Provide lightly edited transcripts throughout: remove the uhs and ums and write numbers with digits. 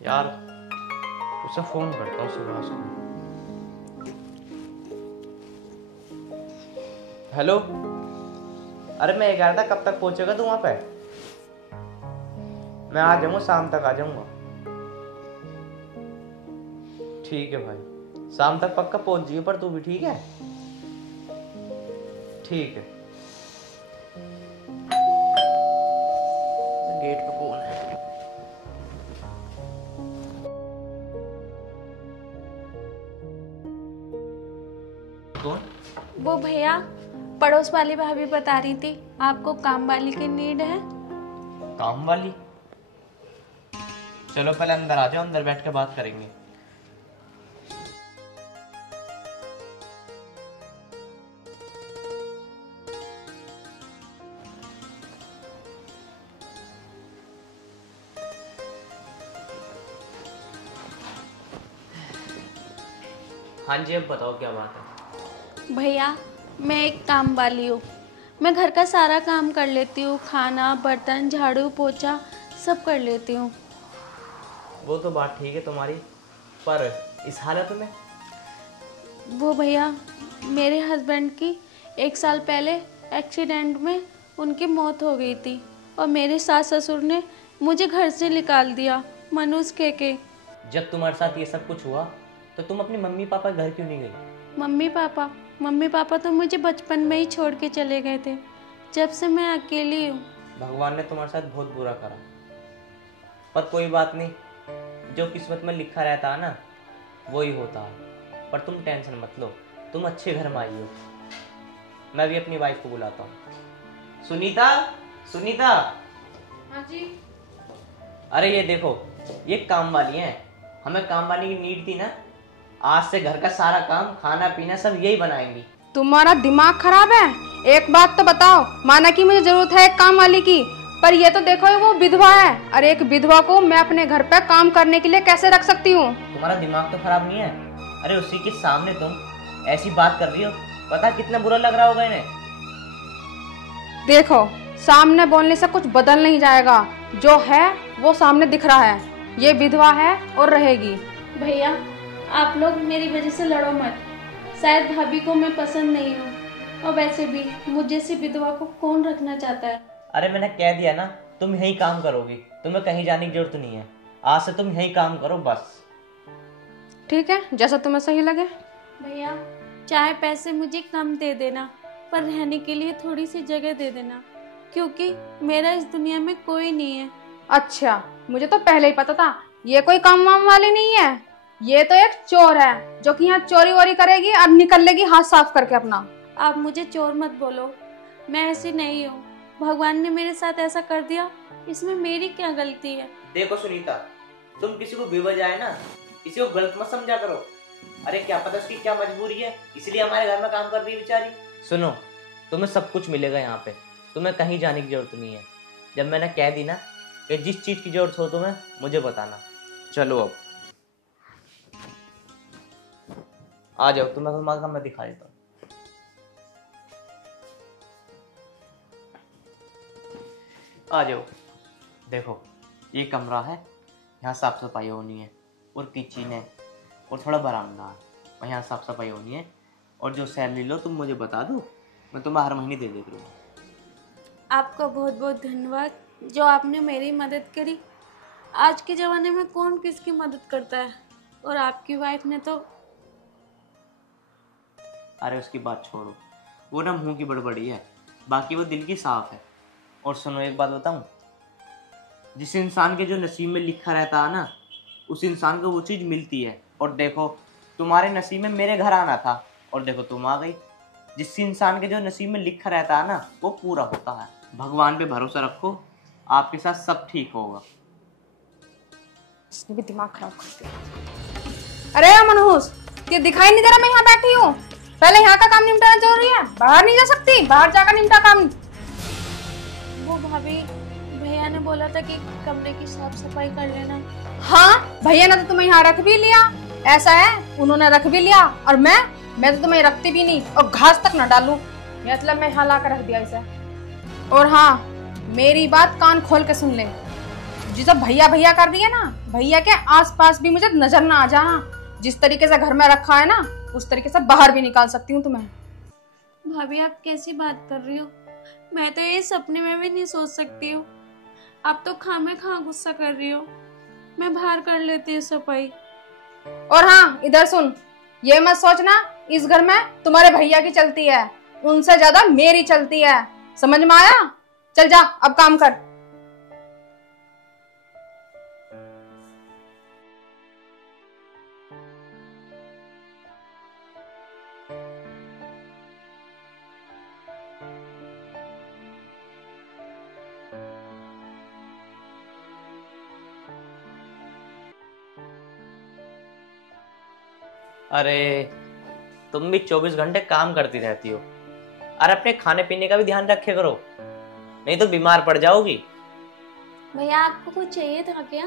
यार उसे फोन करता हूँ सुभाष को। हेलो, अरे मैं ये कह रहा था कब तक पहुंचेगा तू वहां पे? मैं आ जाऊंगा, शाम तक आ जाऊंगा। ठीक है भाई, शाम तक पक्का पहुंच जाइए, पर तू भी ठीक है? ठीक है। गेट पे कौन है? कौन? वो भैया, पड़ोस वाली भाभी बता रही थी आपको काम वाली की नीड है। काम वाली? चलो पहले अंदर आ जाओ, अंदर बैठ के बात करेंगे। हाँ जी, अब बताओ क्या बात है? भैया, मैं एक काम वाली हूँ। मैं घर का सारा काम कर लेती हूँ, खाना, बर्तन, झाड़ू, पोछा सब कर लेती हूँ। वो तो बात ठीक है तुम्हारी, पर इस हालत में? वो भैया, मेरे हस्बैंड की 1 साल पहले एक्सीडेंट में उनकी मौत हो गई थी और मेरे सास ससुर ने मुझे घर से निकाल दिया मनुष्य के। जब तुम्हारे साथ ये सब कुछ हुआ तो तुम अपनी मम्मी पापा के घर क्यों नहीं गई? मम्मी पापा तो मुझे बचपन में ही छोड़ के चले गए थे। जब से मैं अकेली हूँ। भगवान ने तुम्हारे साथ बहुत बुरा करा, पर कोई बात नहीं, जो किस्मत में लिखा रहता है ना वो ही होता है। पर तुम टेंशन मत लो, तुम अच्छे घर में आई हो। मैं भी अपनी वाइफ को बुलाता हूँ। सुनीता, सुनीता। हाँ जी। अरे ये देखो, ये काम वाली है, हमें काम वाली की नीड थी ना। आज से घर का सारा काम, खाना पीना सब यही बनाएंगी। तुम्हारा दिमाग खराब है? एक बात तो बताओ, माना कि मुझे जरूरत है एक काम वाली की, पर ये तो देखो वो विधवा है। अरे एक विधवा को मैं अपने घर पे काम करने के लिए कैसे रख सकती हूँ? तुम्हारा दिमाग तो खराब नहीं है? अरे उसी के सामने तुम ऐसी बात कर रही हो, पता कितना बुरा लग रहा होगा इन्हें। देखो, सामने बोलने से कुछ बदल नहीं जाएगा, जो है वो सामने दिख रहा है। ये विधवा है और रहेगी। भैया, आप लोग मेरी वजह से लड़ो मत। शायद भाभी को मैं पसंद नहीं हूँ, और वैसे भी मुझ जैसी विधवा को कौन रखना चाहता है। अरे मैंने कह दिया ना, तुम यही काम करोगी, तुम्हें कहीं जाने की जरूरत नहीं है। आज से तुम यही काम करो बस। ठीक है, जैसा तुम्हें सही लगे। भैया, चाहे पैसे मुझे कम दे देना, पर रहने के लिए थोड़ी सी जगह दे देना, क्योंकि मेरा इस दुनिया में कोई नहीं है। अच्छा, मुझे तो पहले ही पता था ये कोई काम वाम वाली नहीं है। ये तो एक चोर है जो कि यहाँ चोरी वोरी करेगी और निकल लेगी हाथ साफ करके अपना। आप मुझे चोर मत बोलो, मैं ऐसी नहीं हूँ। भगवान ने मेरे साथ ऐसा कर दिया, इसमें मेरी क्या गलती है? देखो सुनीता, तुम किसी को बेवजह है ना, किसी को गलत मत समझा करो। अरे क्या पता उसकी क्या मजबूरी है, इसलिए हमारे घर में काम कर रही है बेचारी। सुनो, तुम्हें सब कुछ मिलेगा यहाँ पे, तुम्हें कहीं जाने की जरूरत नहीं है। जब मैंने कह दी ना कि जिस चीज की जरूरत हो तुम्हें मुझे बताना। चलो अब आ जाओ, तुम्हें तुम्हारा काम मैं दिखा देता हूँ। आ जाओ। देखो, ये कमरा है, यहाँ साफ सफाई होनी है, और किचन है, और थोड़ा बरामदा है, और यहाँ साफ सफाई होनी है। और जो सैलरी लो तुम मुझे बता दो, मैं तुम्हें हर महीने दे देती हूँ। आपका बहुत बहुत धन्यवाद, जो आपने मेरी मदद करी। आज के ज़माने में कौन किसकी मदद करता है, और आपकी वाइफ ने तो। अरे उसकी बात छोड़ो, वो ना मुंह की बड़बड़ी है, बाकी वो दिल की साफ है। और सुनो एक बात बताऊं, जिस इंसान के जो नसीब में लिखा रहता है ना, उस इंसान को वो चीज़ मिलती है। और देखो, तुम्हारे नसीब में मेरे घर आना था, और देखो तुम आ गई। जिस इंसान के जो नसीब में लिखा रहता है ना, वो पूरा होता है। भगवान पे भरोसा रखो, आपके साथ सब ठीक होगा। इसने भी दिमाग खराब कर दिया। अरे मनहूस, ये दिखाई नहीं दे रहा मैं यहाँ बैठी हूँ? पहले यहाँ का काम निपटाना जरूरी है, बाहर नहीं जा सकती? बाहर जाकर निपटा काम। वो भाभी, भैया ने बोला था कि कमरे की साफ सफाई कर लेना। हाँ, भैया ने तो तुम्हें यहाँ रख भी लिया। ऐसा है, उन्होंने रख भी लिया, और मैं तो तुम्हें रखती भी नहीं, और घास तक न डालूं, मतलब मैं यहाँ ला कर रख दिया इसे। और हाँ, मेरी बात कान खोल के सुन ले, जिसे भैया भैया कर रही है ना, भैया के आसपास भी मुझे नजर ना आ जाना। जिस तरीके से घर में रखा है ना, उस तरीके से बाहर भी निकाल सकती हूँ तुम्हें। भाभी आप कैसी बात कर रही हो? मैं तो ये सपने में भी नहीं सोच सकती हूँ। आप तो खामे खा गुस्सा कर रही हो। मैं बाहर कर लेती हूँ सफाई। और हाँ, इधर सुन, ये मत सोचना इस घर में तुम्हारे भैया की चलती है, उनसे ज्यादा मेरी चलती है। समझ में आया? चल जा अब काम कर। अरे तुम भी 24 घंटे काम करती रहती हो। अरे अपने खाने पीने का भी ध्यान रखे करो, नहीं तो बीमार पड़ जाओगी। भैया आपको कुछ चाहिए था क्या?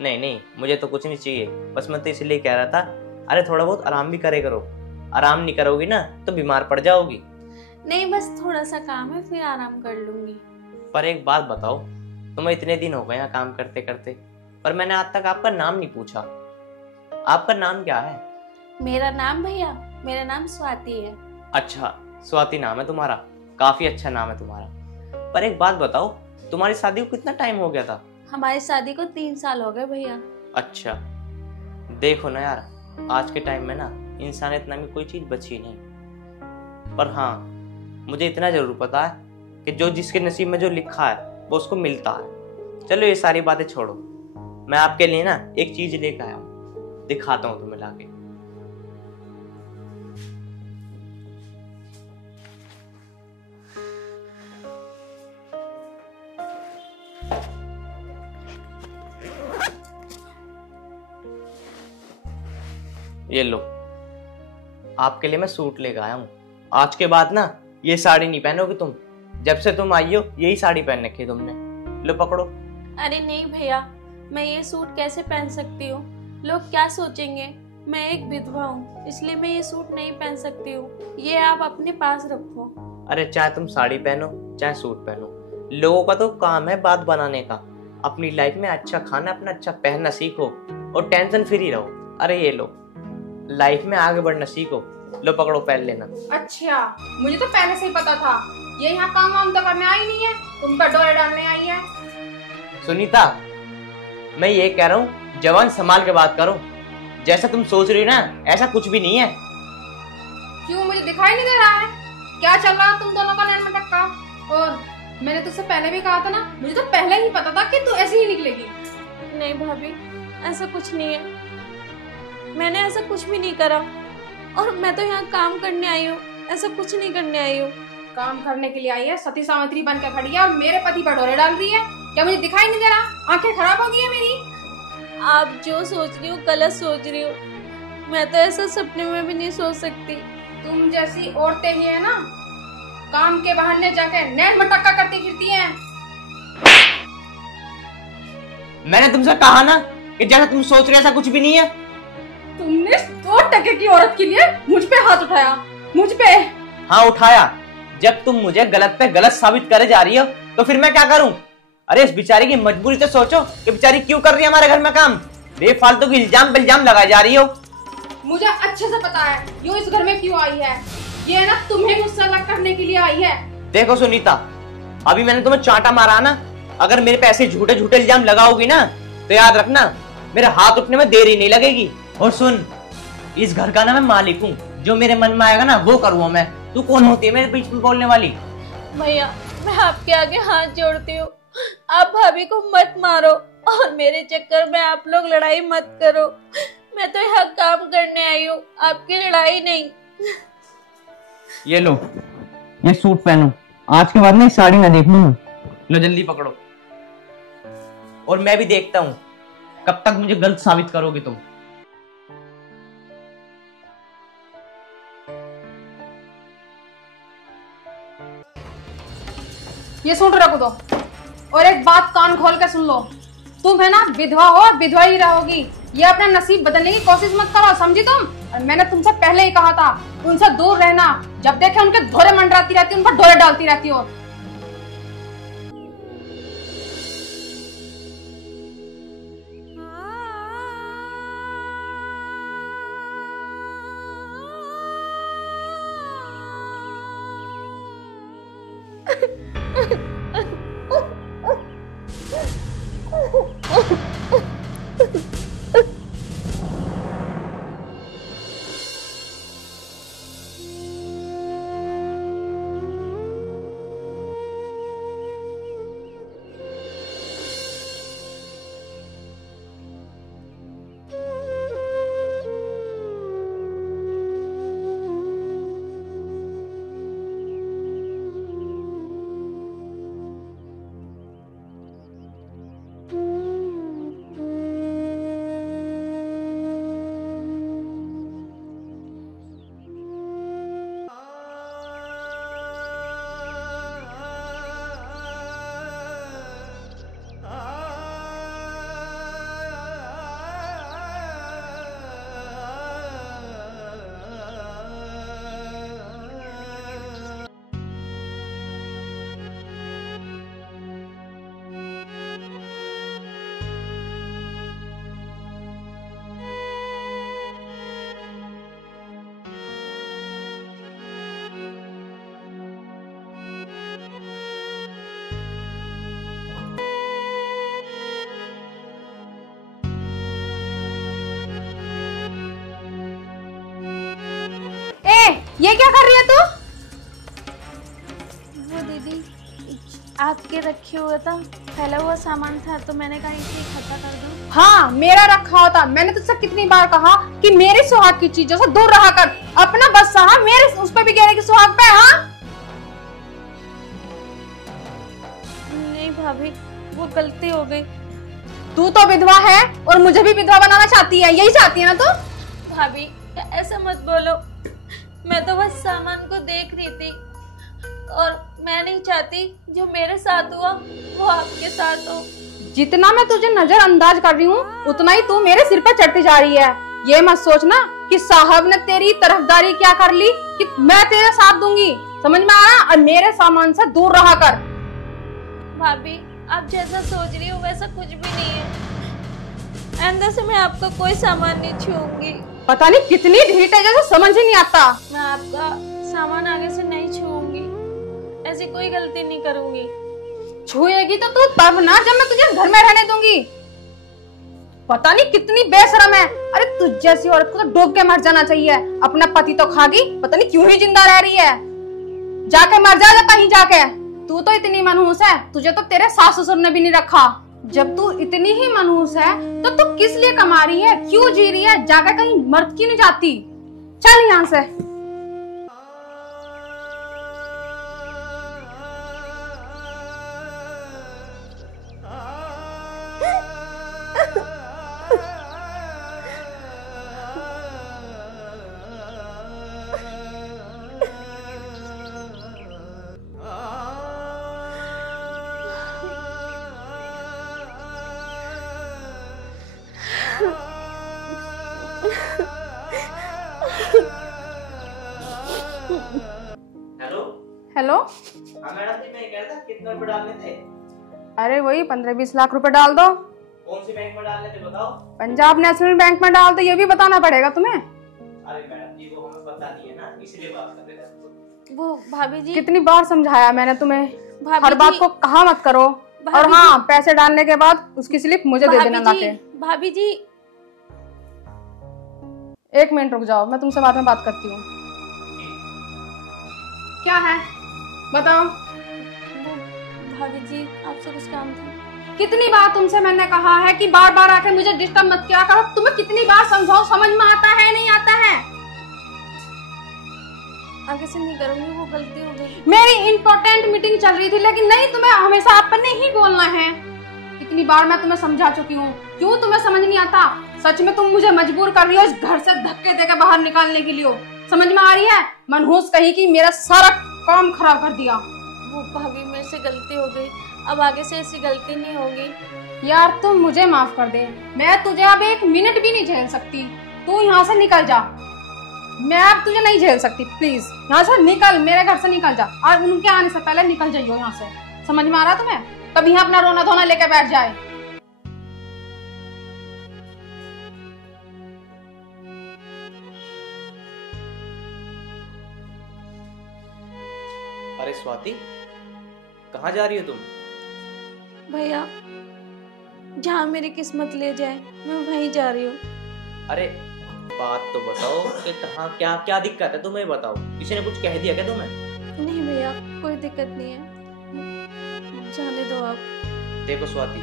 नहीं नहीं, मुझे तो कुछ नहीं चाहिए। बस मैं तो इसलिए कह रहा था, अरे थोड़ा बहुत आराम भी करे करो। आराम नहीं करोगी ना तो बीमार पड़ जाओगी। नहीं, बस थोड़ा सा काम है, फिर आराम कर लूंगी। पर एक बात बताओ, तुम्हें इतने दिन हो गए यहाँ काम करते करते, पर मैंने आज तक आपका नाम नहीं पूछा। आपका नाम क्या है? मेरा नाम भैया, मेरा नाम स्वाति है। अच्छा, स्वाति नाम है तुम्हारा। काफी अच्छा नाम है तुम्हारा। पर एक बात बताओ, तुम्हारी शादी को कितना टाइम हो गया था? हमारी शादी को 3 साल हो गए भैया। अच्छा, देखो ना यार, आज के टाइम में ना इंसानियत नाम की कोई चीज बची नहीं। पर हाँ, मुझे इतना जरूर पता है कि जो जिसके नसीब में जो लिखा है वो उसको मिलता है। चलो ये सारी बातें छोड़ो, मैं आपके लिए ना एक चीज लेकर आया हूँ, दिखाता हूँ तुम्हें लाके। ये लो, आपके लिए मैं सूट लेकर आया हूँ। आज के बाद ना ये साड़ी नहीं पहनोगी तुम। जब से तुम आई हो यही साड़ी पहन रखी है तुमने। लो पकड़ो। अरे नहीं भैया, मैं ये सूट कैसे पहन सकती हूँ? लोग क्या सोचेंगे? मैं एक विधवा हूँ, इसलिए मैं ये सूट नहीं पहन सकती हूँ। ये आप अपने पास रखो। अरे चाहे तुम साड़ी पहनो चाहे सूट पहनो, लोगों का तो काम है बात बनाने का। अपनी लाइफ में अच्छा खाना, अपना अच्छा पहनना सीखो और टेंशन फ्री रहो। अरे ये लो, लाइफ में आगे बढ़ना सीखो। लो पकड़ो, पहन लेना। अच्छा, मुझे तो पहले से ही पता था ये यहाँ काम वाम तो करने आई नहीं है, तुम पर डोरे डालने आई है। सुनीता, मैं ये कह रहा हूँ जवान संभाल के बात करो। जैसा तुम सोच रही हो ना, ऐसा कुछ भी नहीं है। क्यों, मुझे दिखाई नहीं दे रहा है? क्या चल रहा है तुम दोनों का नैन मटक का? और मैंने तुझसे पहले भी कहा था ना, मुझे तो पहले ही पता था कि तू ऐसी ही निकलेगी। नहीं भाभी, ऐसा कुछ नहीं है। मैंने ऐसा कुछ भी नहीं करा, और मैं तो यहाँ काम करने आई हूँ, ऐसा कुछ नहीं करने आई हूँ। काम करने के लिए आई है, सती सावित्री बन के खड़ी है और मेरे पति पर डोरे डाल रही है। क्या मुझे दिखाई नहीं दे रहा? आंखें खराब हो गई है मेरी। आप जो सोच रही हो गलत सोच रही हो। मैं तो ऐसा सपने में भी नहीं सोच सकती। तुम जैसी औरतें ही है ना, काम के बहाने जाके नैन मटक्का करती फिरती हैं। मैंने तुमसे कहा ना कि जैसा तुम सोच रहे हो ऐसा कुछ भी नहीं है। तुमने 100 टके की औरत के लिए मुझ पे हाथ उठाया, मुझ पे। हाँ उठाया। जब तुम मुझे गलत पे गलत साबित करे जा रही हो तो फिर मैं क्या करूं? अरे इस बेचारी की मजबूरी तो सोचो कि बेचारी क्यों कर रही है हमारे घर में काम। बेफालतू की इल्जाम बिल्जाम लगाई जा रही हो। मुझे अच्छे से पता है यो इस घर में क्यों आई है। ये ना तुम्हें गुस्सा अलग करने के लिए आई है। देखो सुनीता, अभी मैंने तुम्हें चांटा मारा ना, अगर मेरे पे ऐसे झूठे झूठे इल्जाम लगाओगी ना तो याद रखना मेरे हाथ उठने में देरी नहीं लगेगी। और सुन, इस घर का ना मैं मालिक हूँ, जो मेरे मन में आएगा ना वो करूँगा मैं। तू कौन होती है मेरे बीच में बोलने वाली? भैया, मैं आपके आगे हाथ जोड़ती हूँ, आप भाभी को मत मारो और मेरे चक्कर में आप लोग लड़ाई मत करो। मैं तो यहाँ काम करने आई हूँ, आपकी लड़ाई नहीं। ये लो, ये सूट पहनो। आज के बाद ना साड़ी ना देखूं। लो जल्दी पकड़ो। और मैं भी देखता हूँ कब तक मुझे गलत साबित करोगे तुम। ये सूट रख दो। और एक बात कान खोल के सुन लो, तुम है ना विधवा हो, विधवा ही रहोगी। ये अपना नसीब बदलने की कोशिश मत करो, समझी तुम? और मैंने तुमसे पहले ही कहा था उनसे दूर रहना। जब देखे उनके धोरे मंडराती रहती, उन पर डोरे डालती रहती हो। ये क्या कर रही है तू? वो दीदी आपके रखे हुए था, फैला हुआ सामान था तो मैंने कहा इसे इकट्ठा कर दूं। हाँ, मेरा रखा होता। मैंने तुझसे कितनी बार कहा कि मेरे सुहाग की चीजों से दूर रहा कर। अपना बस सहा, मेरे उस पे भी कह रही कि सुहाग पे। हाँ नहीं भाभी, वो गलती हो गई। तू तो विधवा है और मुझे भी विधवा बनाना चाहती है, यही चाहती है ना तू? भाभी ऐसा मत बोलो, मैं तो बस सामान को देख रही थी और मैं नहीं चाहती जो मेरे साथ हुआ वो आपके साथ हो। जितना मैं तुझे नजरअंदाज कर रही हूँ उतना ही तू मेरे सिर पे चढ़ती जा रही है। ये मत सोचना कि साहब ने तेरी तरफदारी क्या कर ली कि मैं तेरा साथ दूंगी। समझ में आया? और मेरे सामान से दूर रहा कर। भाभी आप जैसा सोच रही हो वैसा कुछ भी नहीं है। अंदर से मैं आपका कोई सामान नहीं छूऊंगी। पता नहीं कितनी ढीठ है, जैसे समझ ही नहीं आता। मैं आपका सामान आगे से नहीं छूऊंगी, ऐसी कोई गलती नहीं करूंगी। छुएगी तो तू तब ना जब मैं तुझे घर में रहने दूंगी। पता नहीं कितनी बेशरम है। अरे तुझ जैसी औरत को तो डूब के मर जाना चाहिए। अपना पति तो खागी, पता नहीं क्यों ही जिंदा रह रही है। जाके मर जा कहीं जाके। तू तो इतनी मनहूस है, तुझे तो तेरे सास ससुर ने भी नहीं रखा। जब तू इतनी ही मनहूस है तो तू किस लिए कमा रही है, क्यों जी रही है? जाकर कहीं मर्द क्यों नहीं जाती? चल यहाँ से। हेलो। हेलो। हाँ मैडम जी, मैं कह रहा था कितने रुपए डालने थे? अरे वही 15-20 लाख रुपए डाल दो। कौन से बैंक में डालने थे बताओ? पंजाब नेशनल बैंक में डाल दो, ये भी बताना पड़ेगा तुम्हें। अरे मैडम जी वो हमें पता नहीं है ना, इसलिए बात कर रहे थे। वो भाभी जी, कितनी बार समझाया मैंने तुम्हें, भाभी हर बात जी, को कहा मत करो। और भाभी हाँ, पैसे डालने के बाद उसकी स्लिप मुझे दे देना भाभी जी, लाके। भाभी जी 1 मिनट रुक जाओ, मैं तुमसे बाद में बात करती हूँ। क्या है बताओ। वो भाभी जी आपसे कुछ काम था। कितनी बार तुमसे मैंने कहा है कि बार बार आके मुझे डिस्टर्ब मत किया करो। तुम्हें कितनी बार समझाओ, समझ में आता है नहीं आता है? आगे से नहीं करूंगी, वो गलती हो गई। मेरी इंपॉर्टेंट मीटिंग चल रही थी, लेकिन नहीं, तुम्हें हमेशा अपने ही बोलना है। कितनी बार मैं तुम्हें समझा चुकी हूँ, क्यों तुम्हें समझ नहीं आता? सच में तुम मुझे मजबूर कर रही हो इस घर से धक्के देकर बाहर निकालने के लिए। समझ में आ रही है? मनहूस कहीं की मेरा सारा काम खराब कर दिया। वो भाभी मेरे से गलती हो गई, अब आगे से ऐसी गलती नहीं होगी। यार तुम मुझे माफ कर दे, मैं तुझे अब 1 मिनट भी नहीं झेल सकती। तू यहाँ से निकल जा, मैं अब तुझे नहीं झेल सकती। प्लीज यहाँ से निकल, मेरे घर से निकल जा। और उनके आने से पहले निकल जाइयो यहाँ से। समझ में आ रहा तुम्हें? कभी यहाँ अपना रोना धोना लेकर बैठ जाए। अरे स्वाति, कहाँ जा रही हो तुम? भैया जहाँ मेरी किस्मत ले जाए मैं वहीं जा रही हूँ। अरे बात तो बताओ कि कहाँ, क्या क्या दिक्कत है तुम्हें, बताओ। किसी ने कुछ कह दिया क्या तुम्हें? नहीं भैया कोई दिक्कत नहीं है, जाने दो आप। देखो स्वाति,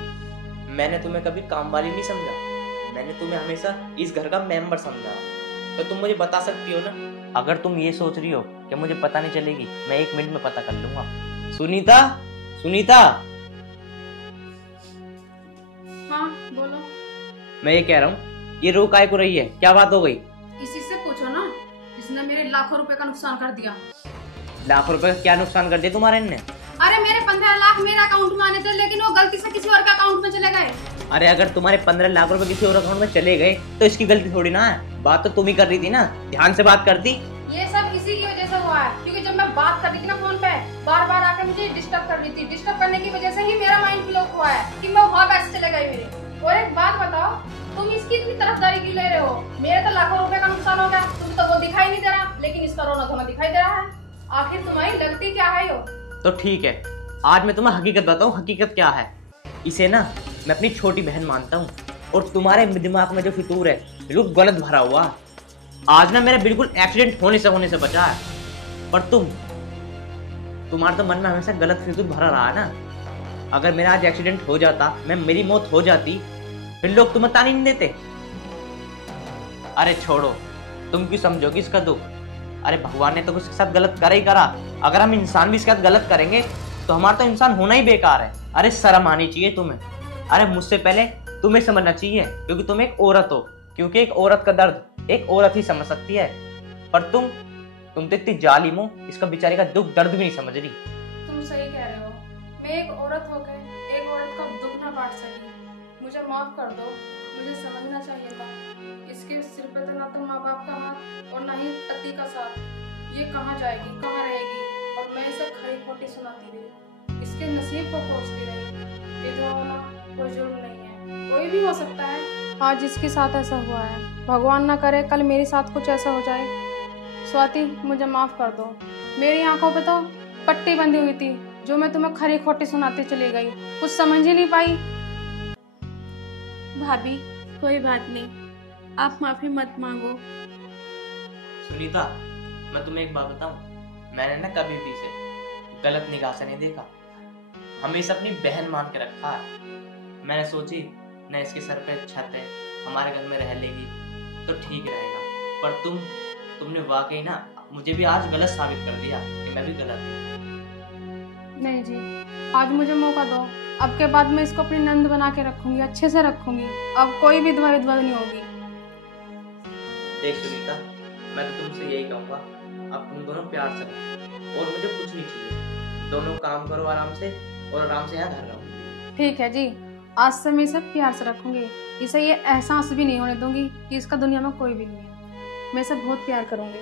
मैंने तुम्हें कभी काम वाली नहीं समझा, मैंने तुम्हें हमेशा इस घर का मेंबर समझा। तो तुम मुझे बता सकती हो ना। अगर तुम ये सोच रही हो कि मुझे पता नहीं चलेगी, मैं 1 मिनट में पता कर लूंगा। सुनीता, सुनीता, हाँ बोलो। मैं ये कह रहा हूँ, ये रो काय को रही है, क्या बात हो गई? इसी से पूछो ना, इसने मेरे लाखों रुपए का नुकसान कर दिया। लाखों रुपए का क्या नुकसान कर दिया तुम्हारे इनने? अरे मेरे 15 लाख मेरे अकाउंट में आने थे, लेकिन वो गलती से किसी और के अकाउंट में चले गए। अरे अगर तुम्हारे 15 लाख रुपए किसी और अकाउंट में चले गए तो इसकी गलती थोड़ी ना है। बात तो तुम ही कर रही थी ना, ध्यान से बात करती। ये सब इसी की वजह से हुआ है, क्योंकि जब मैं बात कर रही थी ना फोन पे, बार बार आकर मुझे डिस्टर्ब कर रही थी। डिस्टर्ब करने की वजह से ही मेरा माइंड ब्लॉक हुआ है कि मैं वहाँ पैसे चले गए मेरे। और एक बात बताओ, तुम इसकी इतनी तरफदारी क्यों ले रहे हो? मेरे तो लाखों रुपए का नुकसान हो गया, तुम तो वो दिखाई नहीं दे रहा, लेकिन इसका रोना धोना दिखाई दे रहा है। आखिर तुम्हारी लगती क्या है यो? तो ठीक है, आज मैं तुम्हें हकीकत बताऊं। हकीकत क्या है? इसे ना मैं अपनी छोटी बहन मानता हूँ, और तुम्हारे दिमाग में जो फितूर है बिल्कुल गलत भरा हुआ है। आज ना मेरा बिल्कुल एक्सीडेंट होने से बचा है, पर तुम्हारे तो मन में हमेशा गलत फितूर भरा रहा है ना। अगर मेरा आज एक्सीडेंट हो जाता, मेरी मौत हो जाती, फिर लोग तुम्हें ताने नहीं देते। अरे छोड़ो, तुम क्यों समझोगी इसका दुख? अरे भगवान ने तो उसके साथ गलत करा ही करा। अगर हम इंसान भी इसके साथ गलत करेंगे तो हमारा तो इंसान होना ही बेकार है। अरे शर्म आनी चाहिए तुम्हें। अरे मुझसे पहले तुम्हें समझना चाहिए, क्योंकि तुम एक औरत हो। क्योंकि एक औरत का दर्द एक औरत ही समझ सकती है, पर तुम तो इतनी जालिम हो, इसका बेचारे का दुख दर्द भी नहीं समझ रही। तुम सही कह रहे हो, मैं एक औरत होकर एक औरत का दुख ना बांट सकी। मुझे माफ कर दो, मुझे समझना चाहिए था। इसके सिर पे तो ना तो माँ बाप का हाथ और ना ही पति का साथ। ये कहाँ जाएगी, कहाँ रहेगी, और मैं इसे खड़ी खोटी सुनाती रही, इसके नसीब को कोसती रही। विधवा होना कोई जुर्म नहीं है, कोई भी हो सकता है। आज जिसके साथ ऐसा हुआ है, भगवान ना करे कल मेरे साथ कुछ ऐसा हो जाए। स्वाति मुझे माफ कर दो, मेरी आंखों पे तो पट्टी बंधी हुई थी, जो मैं तुम्हें खरी खोटी सुनाती चली गई, कुछ समझ ही नहीं पाई। भाभी कोई बात नहीं, आप माफी मत मांगो। सुनीता, मैं तुम्हें एक बात बताऊं, मैंने ना कभी भी इसे गलत निगाह से नहीं देखा, हमेशा अपनी बहन मान के रखा है। मैंने सोची न इसके सर पे छत है, हमारे घर में रह लेगी तो ठीक रहेगा, पर तुमने वाकई ना मुझे भी आज गलत साबित कर दिया कि मैं भी गलत हूँ। नहीं जी, आज मुझे मौका दो, अब के बाद मैं इसको अपनी नंद बना के रखूंगी, अच्छे से रखूंगी। अब कोई विधवा नहीं होगी। देख सुनीता, मैं तो तुमसे यही कहूंगा, अब तुम दोनों प्यार से रहो, और मुझे कुछ नहीं चाहिए। दोनों काम करो आराम से, और आराम से यहाँ घर रहो। ठीक है जी, आज से मैं इसे प्यार से रखूंगी। इसे ये एहसास भी नहीं होने दूंगी कि इसका दुनिया में कोई भी नहीं है। मैं इसे बहुत प्यार करूंगी।